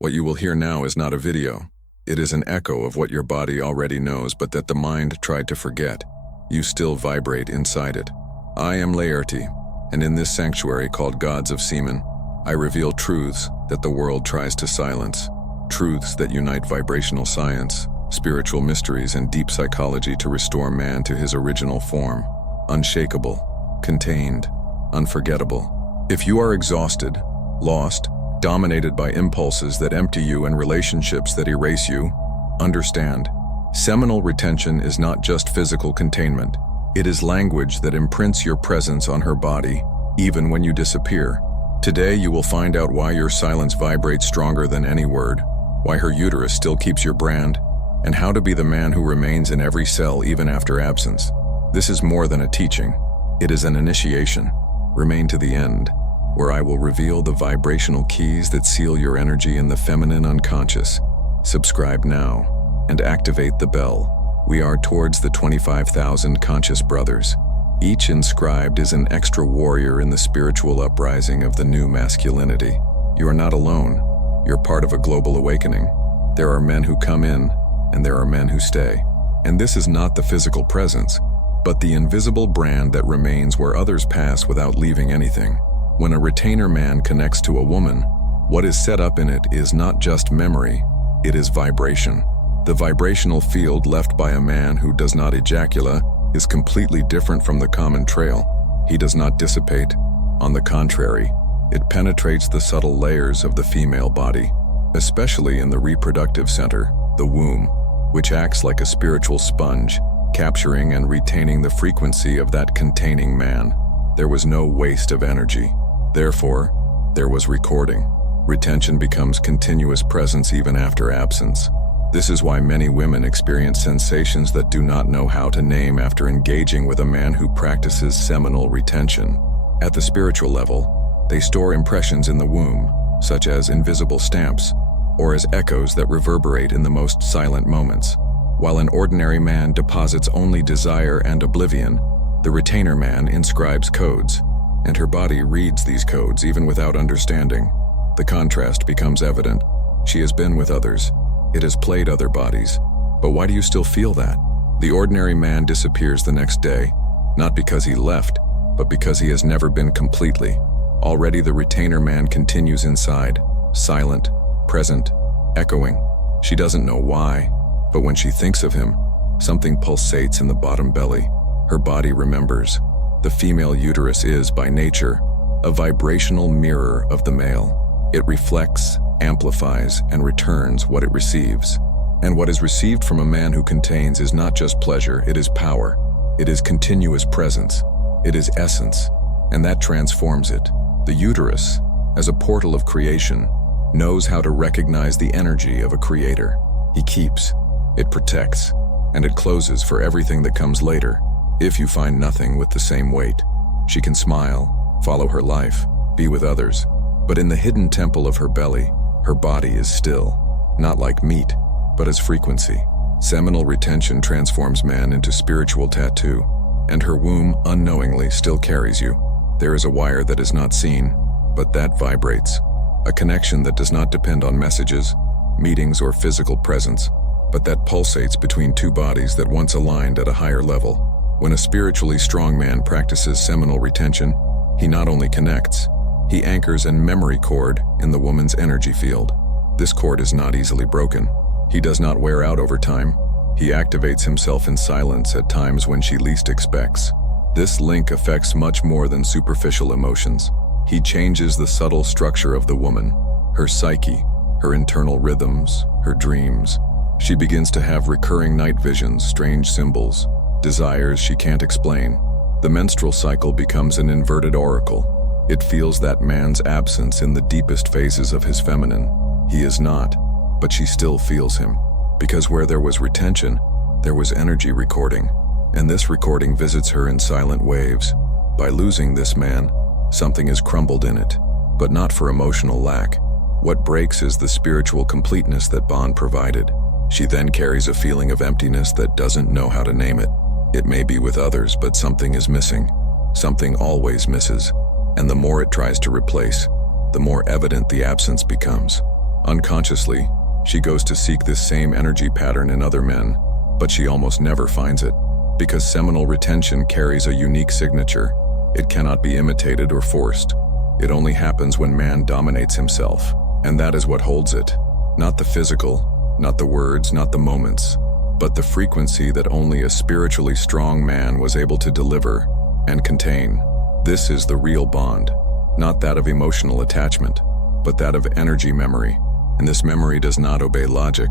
What you will hear now is not a video. It is an echo of what your body already knows but that the mind tried to forget. You still vibrate inside it. I am Laertes, and in this sanctuary called Gods of Semen, I reveal truths that the world tries to silence. Truths that unite vibrational science, spiritual mysteries, and deep psychology to restore man to his original form. Unshakable, contained, unforgettable. If you are exhausted, lost, dominated by impulses that empty you and relationships that erase you, understand. Seminal retention is not just physical containment. It is language that imprints your presence on her body, even when you disappear. Today you will find out why your silence vibrates stronger than any word, why her uterus still keeps your brand, and how to be the man who remains in every cell even after absence. This is more than a teaching. It is an initiation. Remain to the end, where I will reveal the vibrational keys that seal your energy in the feminine unconscious. Subscribe now and activate the bell. We are towards the 25,000 conscious brothers. Each inscribed is an extra warrior in the spiritual uprising of the new masculinity. You are not alone. You're part of a global awakening. There are men who come in, and there are men who stay. And this is not the physical presence, but the invisible brand that remains where others pass without leaving anything. When a retainer man connects to a woman, what is set up in it is not just memory, it is vibration. The vibrational field left by a man who does not ejaculate is completely different from the common trail. He does not dissipate. On the contrary, it penetrates the subtle layers of the female body, especially in the reproductive center, the womb, which acts like a spiritual sponge, capturing and retaining the frequency of that containing man. There was no waste of energy. Therefore, there was recording. Retention becomes continuous presence even after absence. This is why many women experience sensations that do not know how to name after engaging with a man who practices seminal retention. At the spiritual level, they store impressions in the womb, such as invisible stamps, or as echoes that reverberate in the most silent moments. While an ordinary man deposits only desire and oblivion, the retainer man inscribes codes, and her body reads these codes even without understanding. The contrast becomes evident. She has been with others. It has played other bodies. But why do you still feel that? The ordinary man disappears the next day, not because he left, but because he has never been completely. Already the retainer man continues inside, silent, present, echoing. She doesn't know why, but when she thinks of him, something pulsates in the bottom belly. Her body remembers. The female uterus is, by nature, a vibrational mirror of the male. It reflects, amplifies, and returns what it receives. And what is received from a man who contains is not just pleasure, it is power. It is continuous presence. It is essence, and that transforms it. The uterus, as a portal of creation, knows how to recognize the energy of a creator. He keeps, it protects, and it closes for everything that comes later. If you find nothing with the same weight, she can smile, follow her life, be with others. But in the hidden temple of her belly, her body is still, not like meat, but as frequency. Seminal retention transforms man into spiritual tattoo, and her womb unknowingly still carries you. There is a wire that is not seen, but that vibrates. A connection that does not depend on messages, meetings, or physical presence, but that pulsates between two bodies that once aligned at a higher level. When a spiritually strong man practices seminal retention, he not only connects, he anchors a memory cord in the woman's energy field. This cord is not easily broken. He does not wear out over time. He activates himself in silence at times when she least expects. This link affects much more than superficial emotions. He changes the subtle structure of the woman, her psyche, her internal rhythms, her dreams. She begins to have recurring night visions, strange symbols, desires she can't explain. The menstrual cycle becomes an inverted oracle. It feels that man's absence in the deepest phases of his feminine. He is not, but she still feels him. Because where there was retention, there was energy recording. And this recording visits her in silent waves. By losing this man, something is crumbled in it, but not for emotional lack. What breaks is the spiritual completeness that bond provided. She then carries a feeling of emptiness that doesn't know how to name it. It may be with others, but something is missing. Something always misses. And the more it tries to replace, the more evident the absence becomes. Unconsciously, she goes to seek this same energy pattern in other men, but she almost never finds it, because seminal retention carries a unique signature. It cannot be imitated or forced. It only happens when man dominates himself, and that is what holds it. Not the physical, not the words, not the moments, but the frequency that only a spiritually strong man was able to deliver and contain. This is the real bond, not that of emotional attachment, but that of energy memory. And this memory does not obey logic,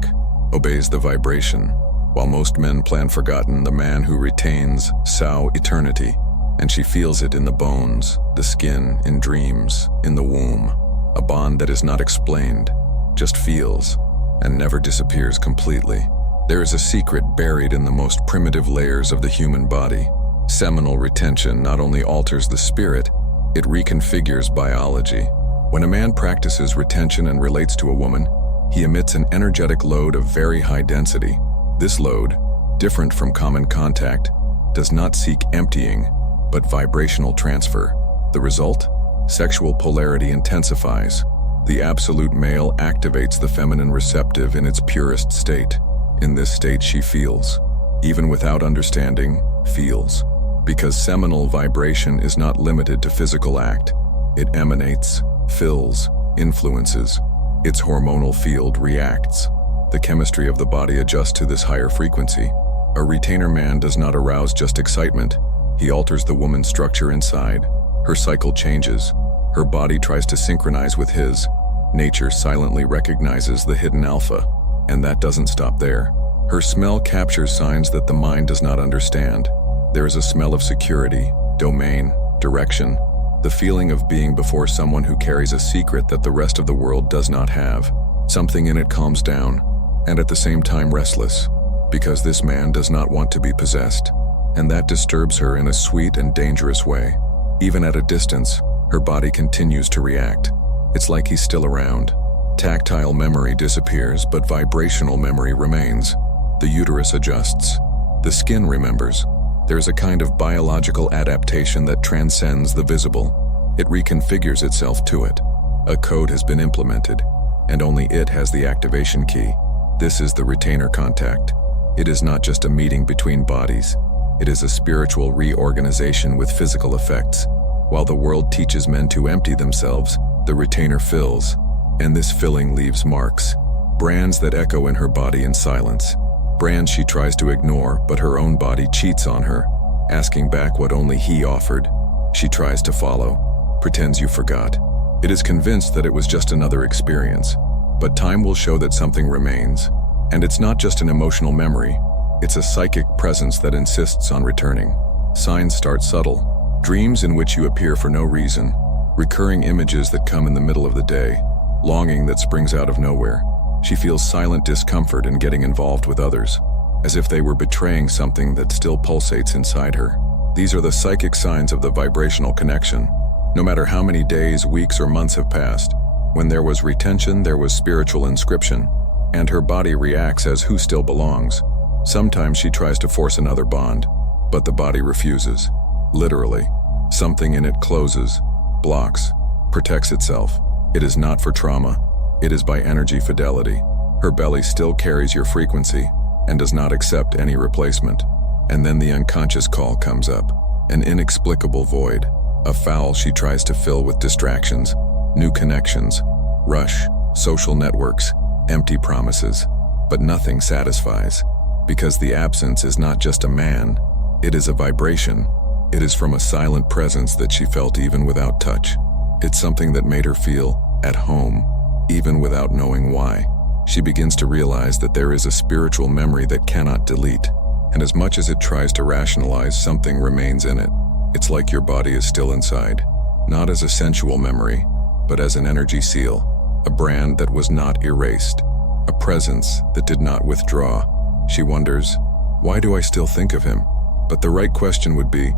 obeys the vibration. While most men plan forgotten, the man who retains sow eternity, and she feels it in the bones, the skin, in dreams, in the womb. A bond that is not explained, just feels, and never disappears completely. There is a secret buried in the most primitive layers of the human body. Seminal retention not only alters the spirit, it reconfigures biology. When a man practices retention and relates to a woman, he emits an energetic load of very high density. This load, different from common contact, does not seek emptying, but vibrational transfer. The result? Sexual polarity intensifies. The absolute male activates the feminine receptive in its purest state. In this state she feels. Even without understanding, feels. Because seminal vibration is not limited to physical act. It emanates, fills, influences. Its hormonal field reacts. The chemistry of the body adjusts to this higher frequency. A retainer man does not arouse just excitement. He alters the woman's structure inside. Her cycle changes. Her body tries to synchronize with his. Nature silently recognizes the hidden alpha, and that doesn't stop there. Her smell captures signs that the mind does not understand. There is a smell of security, domain, direction, the feeling of being before someone who carries a secret that the rest of the world does not have. Something in it calms down, and at the same time restless, because this man does not want to be possessed, and that disturbs her in a sweet and dangerous way. Even at a distance, her body continues to react. It's like he's still around. Tactile memory disappears, but vibrational memory remains. The uterus adjusts. The skin remembers. There's a kind of biological adaptation that transcends the visible. It reconfigures itself to it. A code has been implemented, and only it has the activation key. This is the retainer contact. It is not just a meeting between bodies. It is a spiritual reorganization with physical effects. While the world teaches men to empty themselves, the retainer fills, and this filling leaves marks. Brands that echo in her body in silence. Brands she tries to ignore, but her own body cheats on her, asking back what only he offered. She tries to follow, pretends you forgot. It is convinced that it was just another experience. But time will show that something remains. And it's not just an emotional memory. It's a psychic presence that insists on returning. Signs start subtle. Dreams in which you appear for no reason. Recurring images that come in the middle of the day. Longing that springs out of nowhere. She feels silent discomfort in getting involved with others, as if they were betraying something that still pulsates inside her. These are the psychic signs of the vibrational connection. No matter how many days, weeks, or months have passed, when there was retention, there was spiritual inscription, and her body reacts as who still belongs. Sometimes she tries to force another bond, but the body refuses. Literally, something in it closes, blocks, protects itself. It is not for trauma. It is by energy fidelity. Her belly still carries your frequency and does not accept any replacement. And then the unconscious call comes up, an inexplicable void, a foul she tries to fill with distractions, new connections, rush, social networks, empty promises. But nothing satisfies, because the absence is not just a man, it is a vibration. It is from a silent presence that she felt even without touch. It's something that made her feel at home, even without knowing why. She begins to realize that there is a spiritual memory that cannot delete, and as much as it tries to rationalize, something remains in it. It's like your body is still inside, not as a sensual memory, but as an energy seal, a brand that was not erased, a presence that did not withdraw. She wonders, why do I still think of him? But the right question would be,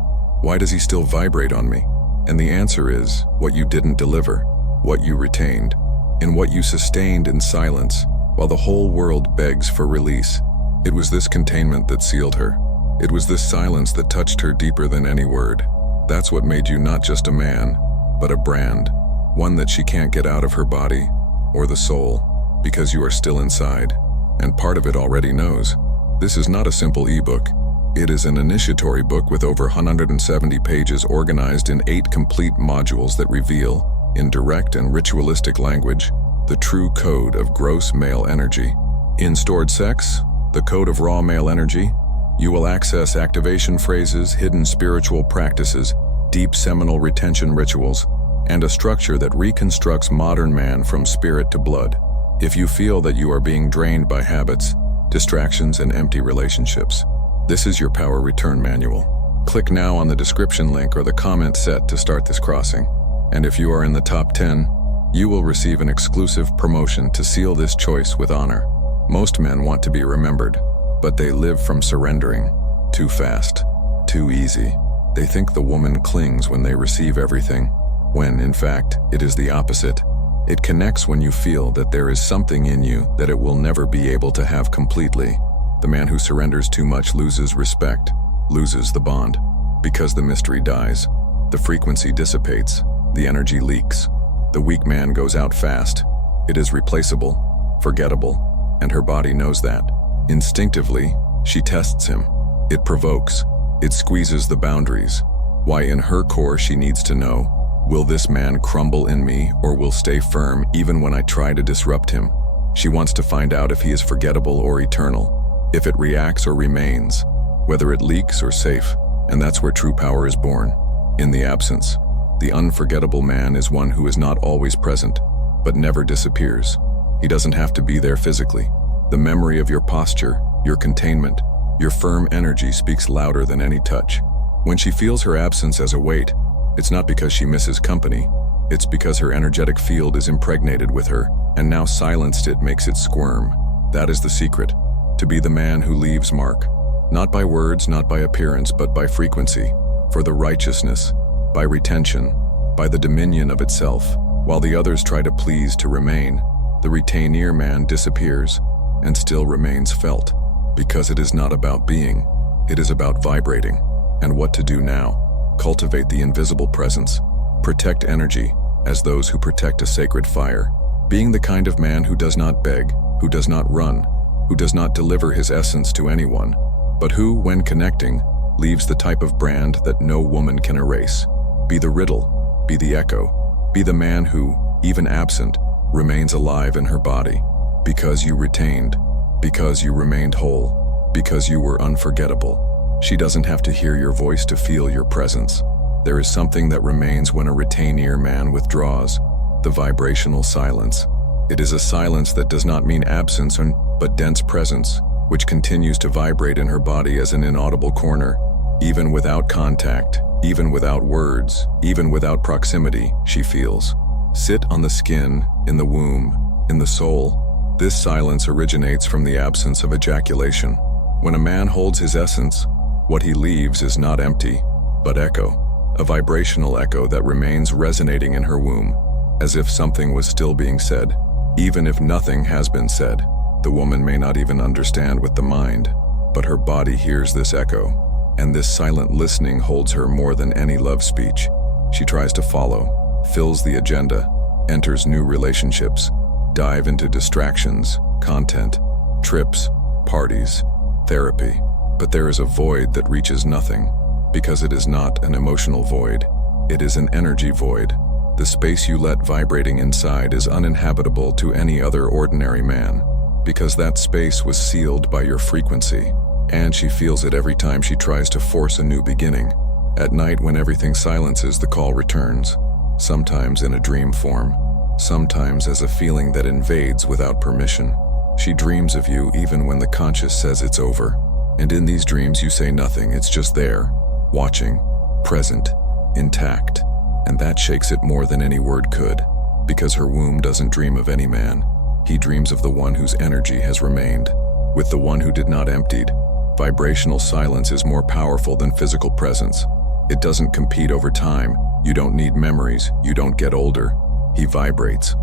why does he still vibrate on me? And the answer is, what you didn't deliver, what you retained, and what you sustained in silence, while the whole world begs for release. It was this containment that sealed her. It was this silence that touched her deeper than any word. That's what made you not just a man, but a brand, one that she can't get out of her body or the soul. because you are still inside, and part of it already knows. This is not a simple ebook. It is an initiatory book with over 170 pages organized in 8 complete modules that reveal, in direct and ritualistic language, the true code of gross male energy. In Stored Sex, the code of raw male energy, you will access activation phrases, hidden spiritual practices, deep seminal retention rituals, and a structure that reconstructs modern man from spirit to blood. If you feel that you are being drained by habits, distractions, and empty relationships, this is your power return manual. Click now on the description link or the comment set to start this crossing. And if you are in the top 10, you will receive an exclusive promotion to seal this choice with honor. Most men want to be remembered, but they live from surrendering. Too fast, too easy. They think the woman clings when they receive everything, when, in fact, it is the opposite. It connects when you feel that there is something in you that it will never be able to have completely. The man who surrenders too much loses respect, loses the bond. Because the mystery dies, the frequency dissipates, the energy leaks. The weak man goes out fast. It is replaceable, forgettable, and her body knows that. Instinctively, she tests him. It provokes. It squeezes the boundaries. Why, in her core, she needs to know, will this man crumble in me or will stay firm even when I try to disrupt him? She wants to find out if he is forgettable or eternal, if it reacts or remains, whether it leaks or safe. And that's where true power is born, in the absence. The unforgettable man is one who is not always present, but never disappears. He doesn't have to be there physically. The memory of your posture, your containment, your firm energy speaks louder than any touch. When she feels her absence as a weight, it's not because she misses company. It's because her energetic field is impregnated with her, and now silenced it makes it squirm. That is the secret, to be the man who leaves mark. Not by words, not by appearance, but by frequency, for the righteousness, by retention, by the dominion of itself. While the others try to please to remain, the retainer man disappears and still remains felt. Because it is not about being, it is about vibrating. And what to do now? Cultivate the invisible presence. Protect energy, as those who protect a sacred fire. Being the kind of man who does not beg, who does not run, who does not deliver his essence to anyone, but who, when connecting, leaves the type of brand that no woman can erase. Be the riddle, be the echo, be the man who, even absent, remains alive in her body. Because you retained, because you remained whole, because you were unforgettable. She doesn't have to hear your voice to feel your presence. There is something that remains when a retainer man withdraws, the vibrational silence. It is a silence that does not mean absence, but dense presence, which continues to vibrate in her body as an inaudible corner. Even without contact, even without words, even without proximity, she feels. Sit on the skin, in the womb, in the soul. This silence originates from the absence of ejaculation. When a man holds his essence, what he leaves is not empty, but echo, a vibrational echo that remains resonating in her womb, as if something was still being said. Even if nothing has been said, the woman may not even understand with the mind, but her body hears this echo, and this silent listening holds her more than any love speech. She tries to follow, fills the agenda, enters new relationships, dive into distractions, content, trips, parties, therapy. But there is a void that reaches nothing, because it is not an emotional void. It is an energy void. The space you let vibrating inside is uninhabitable to any other ordinary man, because that space was sealed by your frequency, and she feels it every time she tries to force a new beginning. At night, when everything silences, the call returns, sometimes in a dream form, sometimes as a feeling that invades without permission. She dreams of you even when the conscious says it's over. And in these dreams you say nothing, it's just there, watching, present, intact. And that shakes it more than any word could, because her womb doesn't dream of any man. He dreams of the one whose energy has remained, with the one who did not emptied. Vibrational silence is more powerful than physical presence. It doesn't compete over time. You don't need memories, you don't get older. He vibrates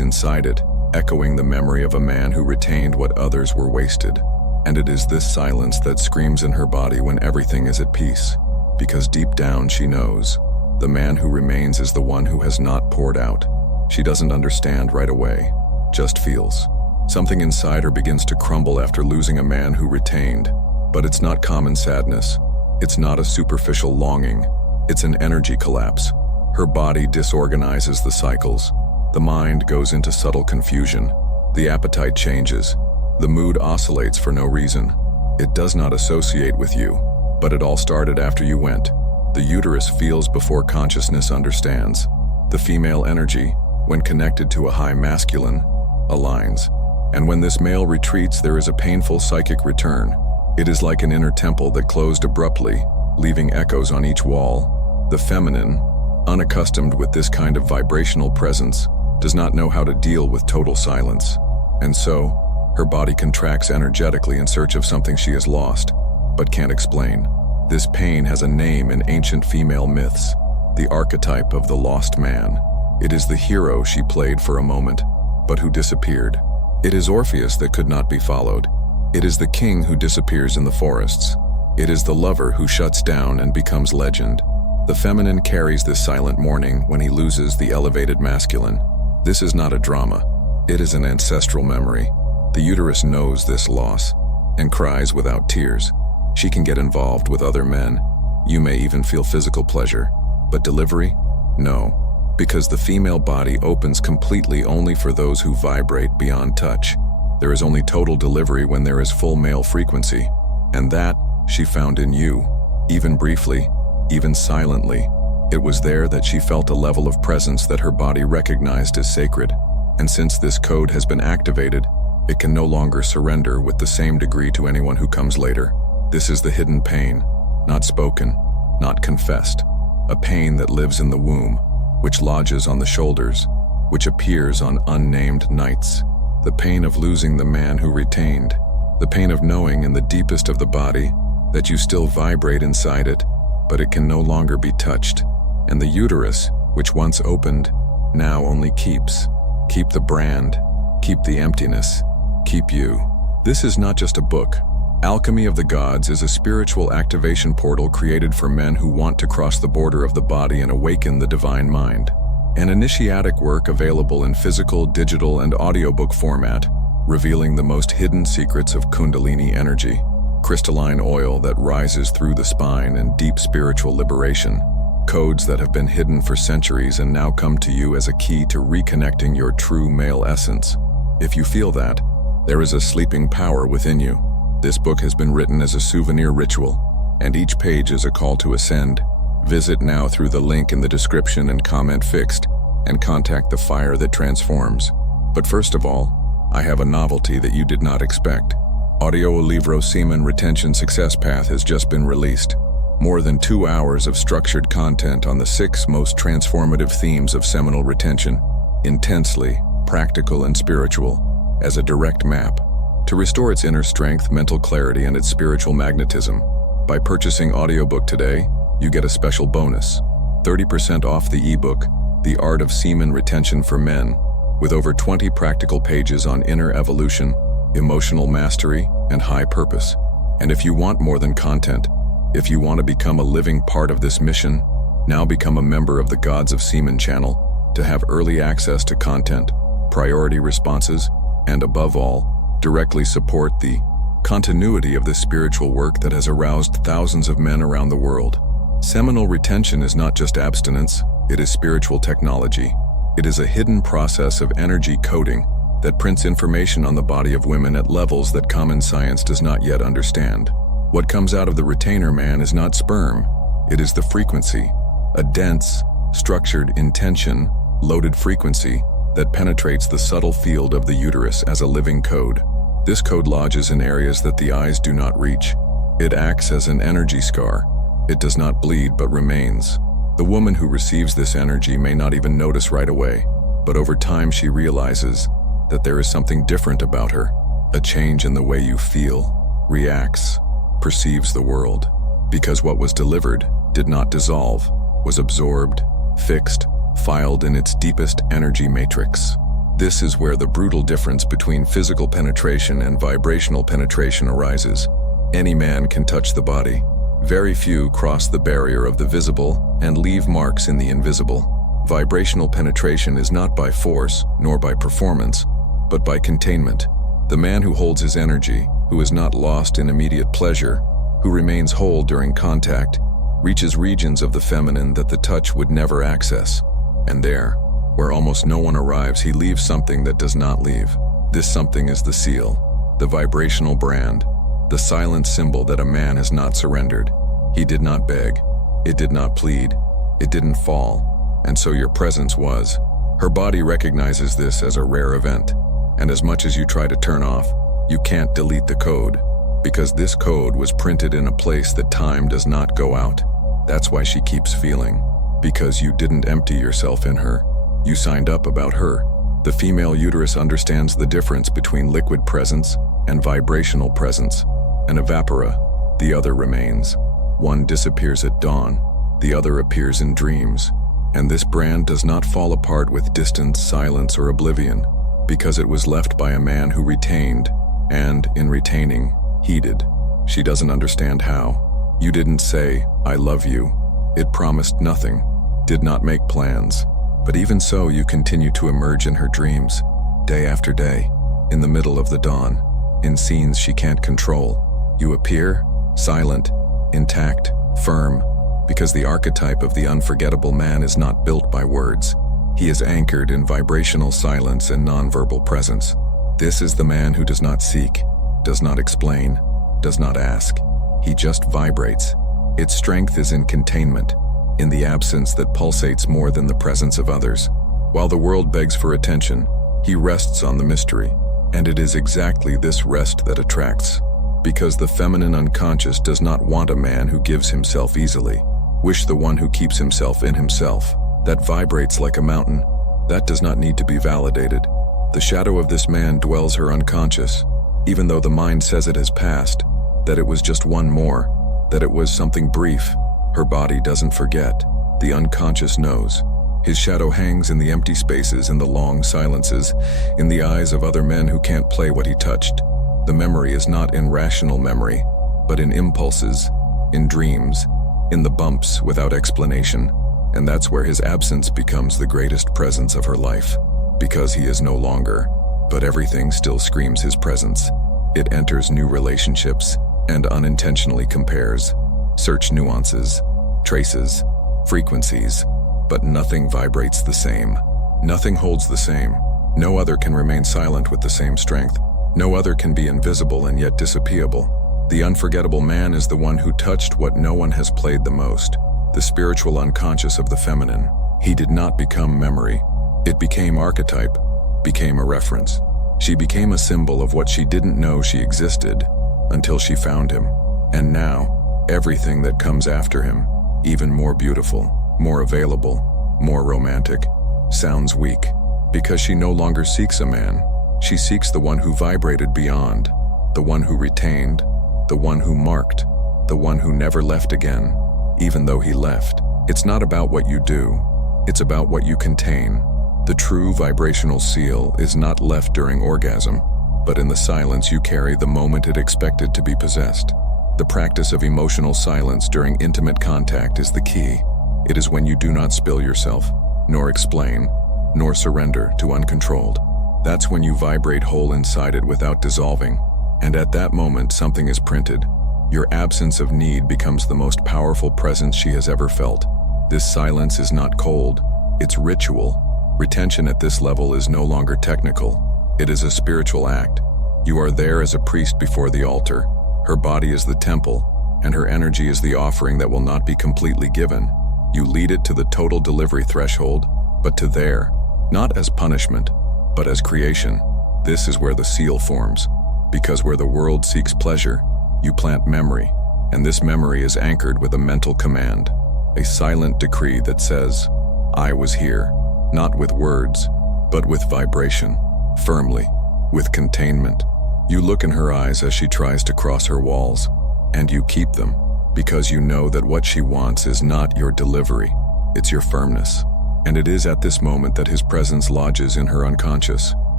inside it, echoing the memory of a man who retained what others were wasted. And it is this silence that screams in her body when everything is at peace, because deep down she knows, the man who remains is the one who has not poured out. She doesn't understand right away, just feels. Something inside her begins to crumble after losing a man who retained. But it's not common sadness. It's not a superficial longing. It's an energy collapse. Her body disorganizes the cycles. The mind goes into subtle confusion. The appetite changes. The mood oscillates for no reason. It does not associate with you, but it all started after you went. The uterus feels before consciousness understands. The female energy, when connected to a high masculine, aligns. And when this male retreats, there is a painful psychic return. It is like an inner temple that closed abruptly, leaving echoes on each wall. The feminine, unaccustomed with this kind of vibrational presence, does not know how to deal with total silence. And so, her body contracts energetically in search of something she has lost, but can't explain. This pain has a name in ancient female myths, the archetype of the lost man. It is the hero she played for a moment, but who disappeared. It is Orpheus that could not be followed. It is the king who disappears in the forests. It is the lover who shuts down and becomes legend. The feminine carries this silent mourning when he loses the elevated masculine. This is not a drama. It is an ancestral memory. The uterus knows this loss and cries without tears. She can get involved with other men. You may even feel physical pleasure. But delivery? No. Because the female body opens completely only for those who vibrate beyond touch. There is only total delivery when there is full male frequency. And that she found in you. Even briefly, even silently. It was there that she felt a level of presence that her body recognized as sacred. And since this code has been activated, it can no longer surrender with the same degree to anyone who comes later. This is the hidden pain, not spoken, not confessed. A pain that lives in the womb, which lodges on the shoulders, which appears on unnamed nights. The pain of losing the man who retained. The pain of knowing in the deepest of the body that you still vibrate inside it, but it can no longer be touched. And the uterus, which once opened, now only keeps. Keep the brand, keep the emptiness, keep you. This is not just a book. Alchemy of the Gods is a spiritual activation portal created for men who want to cross the border of the body and awaken the divine mind. An initiatic work available in physical, digital, and audiobook format, revealing the most hidden secrets of Kundalini energy, crystalline oil that rises through the spine, and deep spiritual liberation. Codes that have been hidden for centuries and now come to you as a key to reconnecting your true male essence. If you feel that, there is a sleeping power within you. This book has been written as a souvenir ritual, and each page is a call to ascend. Visit now through the link in the description and comment fixed, and contact the fire that transforms. But first of all, I have a novelty that you did not expect. Audiolibro Semen Retention Success Path has just been released. More than 2 hours of structured content on the 6 most transformative themes of seminal retention, intensely, practical, and spiritual, as a direct map. To restore its inner strength, mental clarity, and its spiritual magnetism. By purchasing audiobook today, you get a special bonus. 30% off the ebook, The Art of Semen Retention for Men, with over 20 practical pages on inner evolution, emotional mastery, and high purpose. And if you want more than content, if you want to become a living part of this mission, now become a member of the Gods of Semen channel to have early access to content, priority responses, and above all, directly support the continuity of this spiritual work that has aroused thousands of men around the world. Seminal retention is not just abstinence, it is spiritual technology. It is a hidden process of energy coding that prints information on the body of women at levels that common science does not yet understand. What comes out of the retainer man is not sperm, it is the frequency, a dense, structured, intention, loaded frequency that penetrates the subtle field of the uterus as a living code. This code lodges in areas that the eyes do not reach. It acts as an energy scar. It does not bleed but remains. The woman who receives this energy may not even notice right away, but over time she realizes that there is something different about her, a change in the way you feel, reacts, perceives the world, because what was delivered did not dissolve, was absorbed, fixed, filed in its deepest energy matrix. This is where the brutal difference between physical penetration and vibrational penetration arises. Any man can touch the body. Very few cross the barrier of the visible and leave marks in the invisible. Vibrational penetration is not by force nor by performance, but by containment. The man who holds his energy, who is not lost in immediate pleasure, who remains whole during contact, reaches regions of the feminine that the touch would never access. And there, where almost no one arrives, he leaves something that does not leave. This something is the seal, the vibrational brand, the silent symbol that a man has not surrendered. He did not beg, it did not plead, it didn't fall, and so your presence was. Her body recognizes this as a rare event, and as much as you try to turn off, you can't delete the code, because this code was printed in a place that time does not go out. That's why she keeps feeling, because you didn't empty yourself in her. You signed up about her. The female uterus understands the difference between liquid presence and vibrational presence. An evapora, the other remains. One disappears at dawn, the other appears in dreams. And this brand does not fall apart with distance, silence, or oblivion, because it was left by a man who retained, and, in retaining, heeded. She doesn't understand how. You didn't say, "I love you." It promised nothing, did not make plans. But even so, you continue to emerge in her dreams, day after day, in the middle of the dawn, in scenes she can't control. You appear, silent, intact, firm, because the archetype of the unforgettable man is not built by words. He is anchored in vibrational silence and nonverbal presence. This is the man who does not seek, does not explain, does not ask. He just vibrates. Its strength is in containment, in the absence that pulsates more than the presence of others. While the world begs for attention, he rests on the mystery, and it is exactly this rest that attracts. Because the feminine unconscious does not want a man who gives himself easily. Wish the one who keeps himself in himself, that vibrates like a mountain, that does not need to be validated. The shadow of this man dwells her unconscious, even though the mind says it has passed, that it was just one more, that it was something brief. Her body doesn't forget. The unconscious knows. His shadow hangs in the empty spaces, in the long silences, in the eyes of other men who can't play what he touched. The memory is not in rational memory, but in impulses, in dreams, in the bumps without explanation. And that's where his absence becomes the greatest presence of her life, because he is no longer, but everything still screams his presence. It enters new relationships and unintentionally compares. Search nuances, traces, frequencies, but nothing vibrates the same. Nothing holds the same. No other can remain silent with the same strength. No other can be invisible and yet disappearable. The unforgettable man is the one who touched what no one has played the most, the spiritual unconscious of the feminine. He did not become memory. It became archetype, became a reference. She became a symbol of what she didn't know she existed until she found him. And now, everything that comes after him, even more beautiful, more available, more romantic, sounds weak, because she no longer seeks a man. She seeks the one who vibrated beyond, the one who retained, the one who marked, the one who never left again, even though he left. It's not about what you do, it's about what you contain. The true vibrational seal is not left during orgasm, but in the silence you carry the moment it expected to be possessed. The practice of emotional silence during intimate contact is the key. It is when you do not spill yourself, nor explain, nor surrender to uncontrolled. That's when you vibrate whole inside it without dissolving. And at that moment, something is printed. Your absence of need becomes the most powerful presence she has ever felt. This silence is not cold, it's ritual. Retention at this level is no longer technical. It is a spiritual act. You are there as a priest before the altar. Her body is the temple, and her energy is the offering that will not be completely given. You lead it to the total delivery threshold, but to there, not as punishment, but as creation. This is where the seal forms, because where the world seeks pleasure, you plant memory, and this memory is anchored with a mental command, a silent decree that says, I was here, not with words, but with vibration, firmly, with containment. You look in her eyes as she tries to cross her walls, and you keep them, because you know that what she wants is not your delivery, it's your firmness. And it is at this moment that his presence lodges in her unconscious,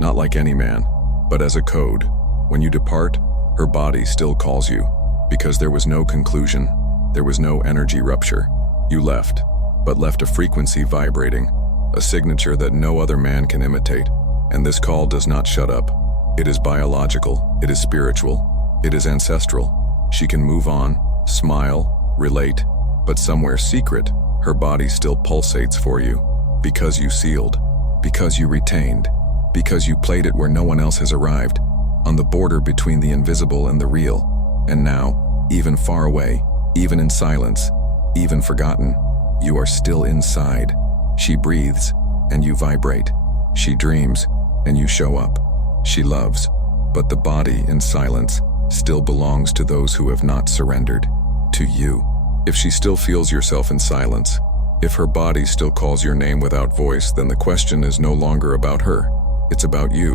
not like any man, but as a code. When you depart, her body still calls you, because there was no conclusion, there was no energy rupture. You left, but left a frequency vibrating, a signature that no other man can imitate. And this call does not shut up. It is biological, it is spiritual, it is ancestral. She can move on, smile, relate, but somewhere secret, her body still pulsates for you. Because you sealed, because you retained, because you played it where no one else has arrived, on the border between the invisible and the real. And now, even far away, even in silence, even forgotten, you are still inside. She breathes, and you vibrate. She dreams, and you show up. She loves, but the body in silence still belongs to those who have not surrendered. To you. If she still feels yourself in silence, if her body still calls your name without voice, then the question is no longer about her. It's about you.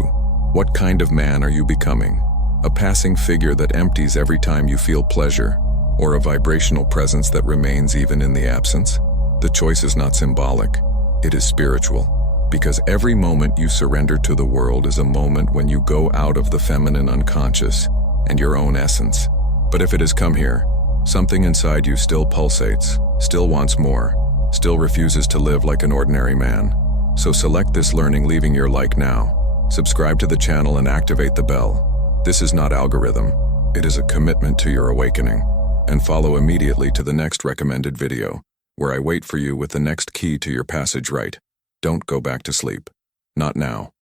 What kind of man are you becoming? A passing figure that empties every time you feel pleasure, or a vibrational presence that remains even in the absence? The choice is not symbolic. It is spiritual. Because every moment you surrender to the world is a moment when you go out of the feminine unconscious and your own essence. But if it has come here, something inside you still pulsates, still wants more, still refuses to live like an ordinary man. So select this learning, leaving your like now. Subscribe to the channel and activate the bell. This is not algorithm. It is a commitment to your awakening. And follow immediately to the next recommended video, where I wait for you with the next key to your passage right. Don't go back to sleep. Not now.